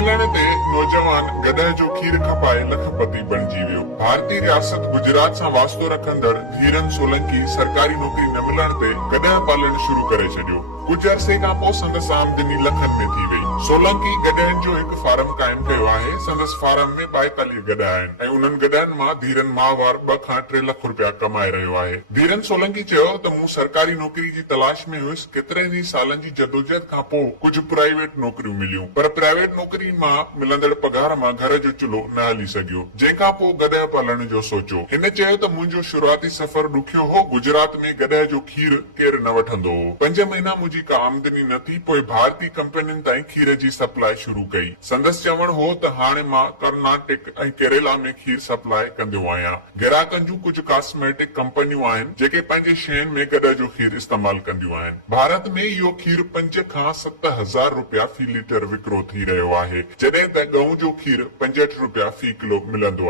मिलण ते नौजवान गॾह जो खीर खपाए लखपति बणिजी वियो। भारतीय रियासत गुजरात सां वास्तो रखंदड़ धीरन सोलंकी सरकारी नौकरी न मिलण ते गॾह पालण शुरू करे छॾियो। कुछ अरसे खां पोइ संदसि आमदनी लखनि में थी वई। सोलंकी गॾहनि जो हिकु फार्म काइम कयो आहे। संदसि फार्म में 42 गॾह आहिनि ऐं उन्हनि गॾहनि मां धीरन माहवार 2 खां 3 लाख रुपया कमाए रहियो आहे। धीरन सोलंकी चयो त मूं सरकारी नौकरी जी तलाश में हुयुसि। केतिरनि ई सालनि जी जदोजहद खां पोइ कुझु प्राइवेट नौकरियूं मिलियूं, पर प्राइवेट नौकरी मां मिलंदड़ पघार मां घर जो चुल्हो न हली सघियो। जंहिंखां पोइ गॾह पालण जो सोचियो। हिन चयो त मुंहिंजो शुरूआती सफ़र ॾुखियो हो। गुजरात में गॾह जो खीर केरु न वठंदो हो। 5 महीना मुंहिंजी का आमदनी न थी। पोइ भारतीय कंपनियुनि ताईं खीर जी सप्लाई शुरू कई। संदसि चवण हो त हाणे मां कर्नाटक ऐं केरला में खीर सप्लाई कंदो आहियां। ग्राहकनि जूं कुझु कॉस्मेटिक कंपनियूं आहिनि जेके पंहिंजे शयुनि में गॾह जो खीर इस्तेमाल कंदियूं आहिनि। भारत में इहो खीर 5 खां 7 हज़ार रुपया फी लीटर विकिरो थी रहियो आहे, जॾहिं त गऊं जो खीर 65 रुपया फी किलो मिलंदो आहे।